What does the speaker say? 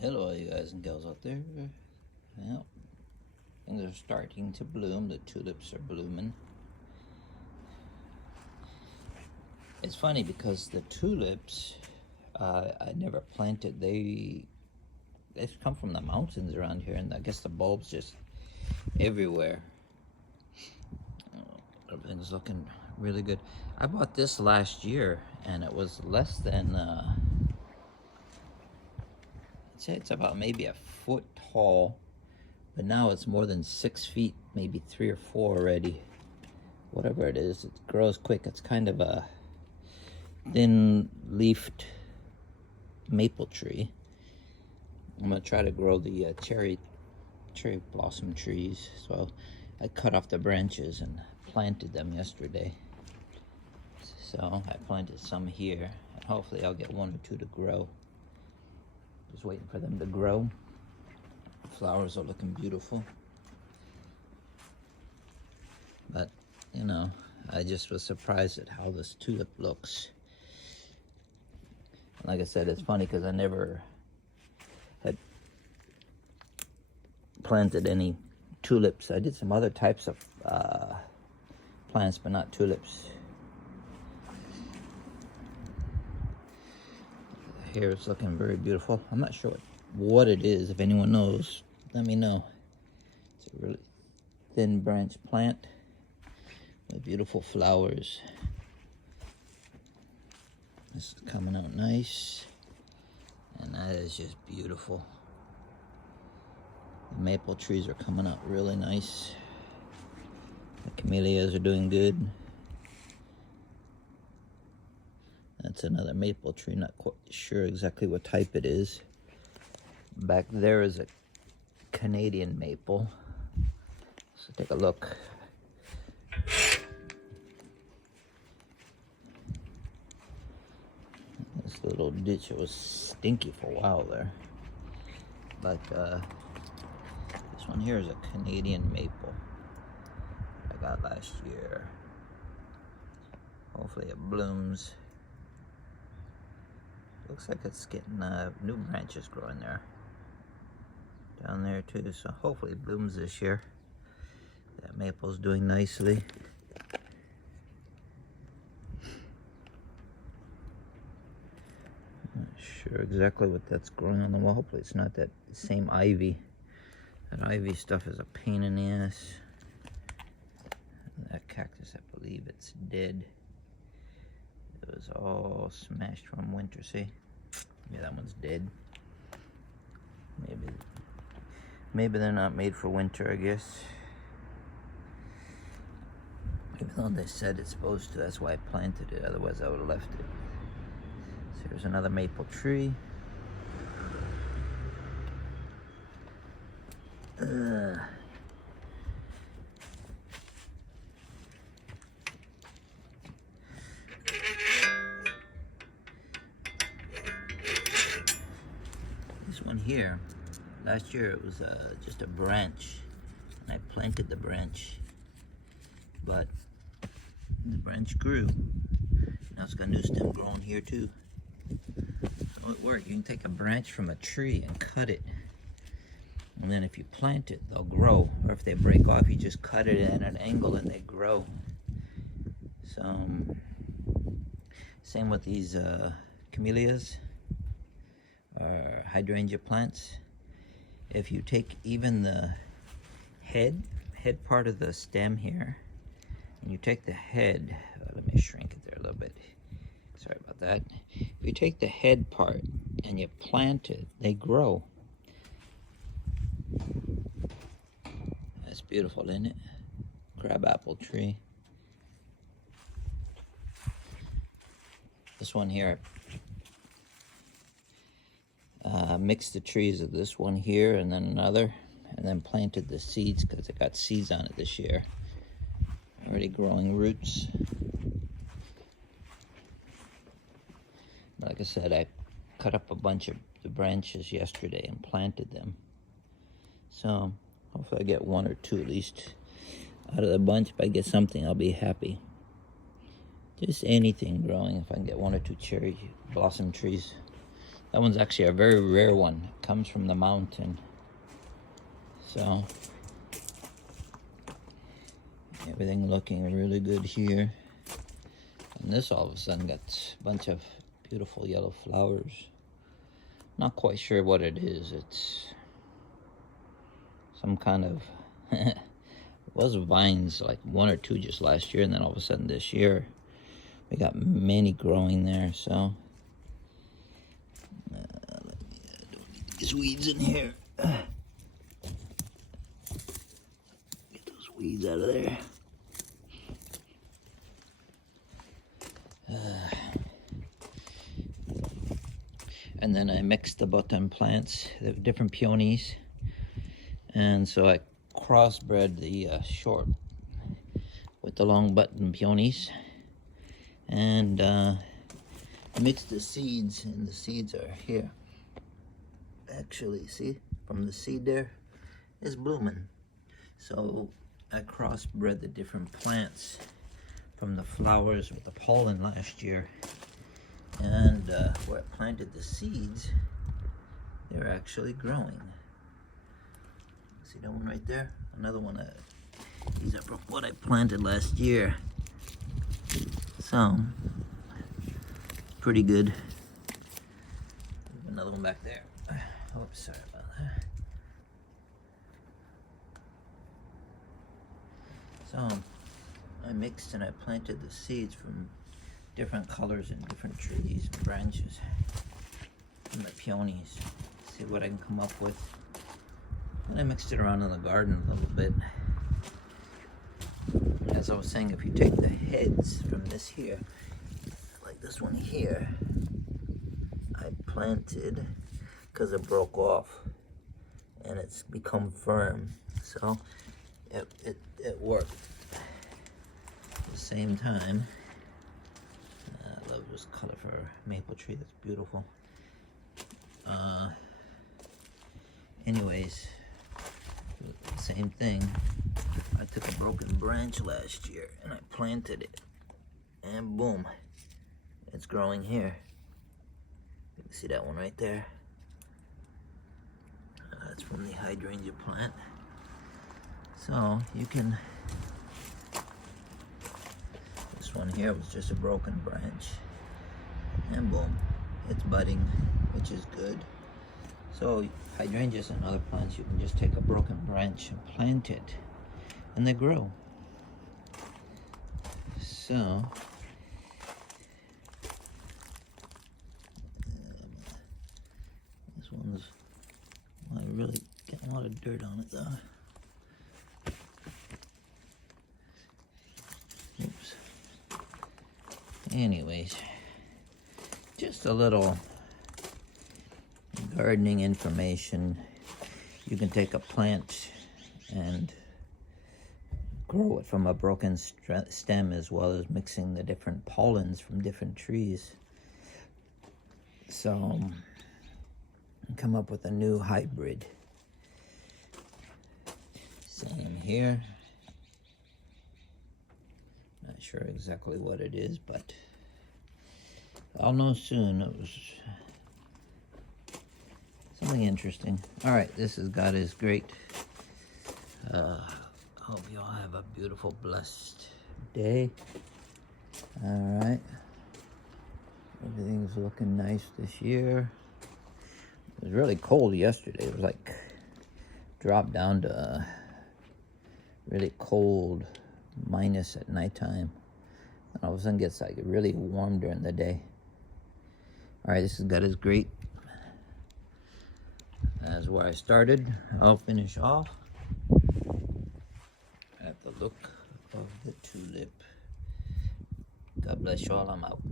Hello, you guys and gals out there. Well, things are starting to bloom. The tulips are blooming. It's funny because the tulips, I never planted. They've come from the mountains around here, and I guess the bulbs just everywhere. Everything's looking really good. I bought this last year, and it was less than. I'd say it's about maybe a foot tall, but now it's more than 6 feet, maybe 3 or 4 already. Whatever it is, it grows quick. It's kind of a thin-leafed maple tree. I'm gonna try to grow the cherry blossom trees. So I cut off the branches and planted them yesterday. So I planted some here, and hopefully I'll get 1 or 2 to grow. Just waiting for them to grow. Flowers are looking beautiful. But, you know, I just was surprised at how this tulip looks. Like I said, it's funny because I never had planted any tulips. I did some other types of plants, but not tulips. Here it's looking very beautiful. I'm not sure what it is. If anyone knows, let me know. It's a really thin branch plant with beautiful flowers. This is coming out nice, and that is just beautiful. The maple trees are coming out really nice. The camellias are doing good. That's another maple tree, not quite sure exactly what type it is. Back there is a Canadian maple. So take a look. This little ditch, it was stinky for a while there. But this one here is a Canadian maple I got last year. Hopefully it blooms. Looks like it's getting new branches growing there. Down there too, so hopefully it blooms this year. That maple's doing nicely. Not sure exactly what that's growing on the wall. Hopefully it's not that same ivy. That ivy stuff is a pain in the ass. That cactus, I believe it's dead. It was all smashed from winter, see? Yeah, that one's dead. Maybe they're not made for winter, I guess. Even though they said it's supposed to, that's why I planted it. Otherwise I would have left it. So here's another maple tree. This one here, last year it was just a branch, and I planted the branch, but the branch grew. Now it's got a new stem growing here too. So it worked. You can take a branch from a tree and cut it, and then if you plant it, they'll grow. Or if they break off, you just cut it at an angle and they grow. So same with these camellias or hydrangea plants. If you take even the head part of the stem here, and you take the head, let me shrink it there a little bit. Sorry about that. If you take the head part and you plant it, they grow. That's beautiful, isn't it? Crabapple tree. This one here, mixed the trees of this one here and then another, and then planted the seeds because it got seeds on it this year. Already growing roots. Like I said, I cut up a bunch of the branches yesterday and planted them. So hopefully I get 1 or 2 at least out of the bunch. If I get something, I'll be happy. Just anything growing. If I can get 1 or 2 cherry blossom trees. That one's actually a very rare one. comes from the mountain. So everything looking really good here. And this all of a sudden got a bunch of beautiful yellow flowers. Not quite sure what it is. It's some kind of it was vines, like one or two just last year, and then all of a sudden this year we got many growing there. So don't need these weeds in here. Get those weeds out of there. And then I mixed the button plants, the different peonies, and so I crossbred the short with the long button peonies, and mixed the seeds, and the seeds are here. Actually, see, from the seed there is blooming. So I crossbred the different plants from the flowers with the pollen last year. And where I planted the seeds, they're actually growing. See that one right there? Another one. These are from what I planted last year. So, pretty good. Another one back there. Oops, sorry about that. So, I mixed and I planted the seeds from different colors and different trees and branches and the peonies. See what I can come up with. And I mixed it around in the garden a little bit. As I was saying, if you take the heads from this here, like this one here, I planted because it broke off and it's become firm. So it worked. At the same time, I love this color for a maple tree. That's beautiful. Anyways, same thing. I took a broken branch last year and I planted it, and boom, it's growing here. You can see that one right there. That's from the hydrangea plant. So you can. This one here was just a broken branch, and boom, it's budding, which is good. So hydrangeas and other plants, you can just take a broken branch and plant it, and they grow. So this one's, I really got a lot of dirt on it though. Oops. Anyways, just a little gardening information. You can take a plant and grow it from a broken stem, as well as mixing the different pollens from different trees. So come up with a new hybrid. Same here. Not sure exactly what it is, but I'll know soon. It was something interesting. All right, this is God is Great. Hope you all have a beautiful, blessed day. All right. Everything's looking nice this year. It was really cold yesterday. It was like dropped down to really cold minus at nighttime. And all of a sudden gets like really warm during the day. All right, this is God is Great. That's where I started. I'll finish off at the look of the tulip. God bless you all. I'm out.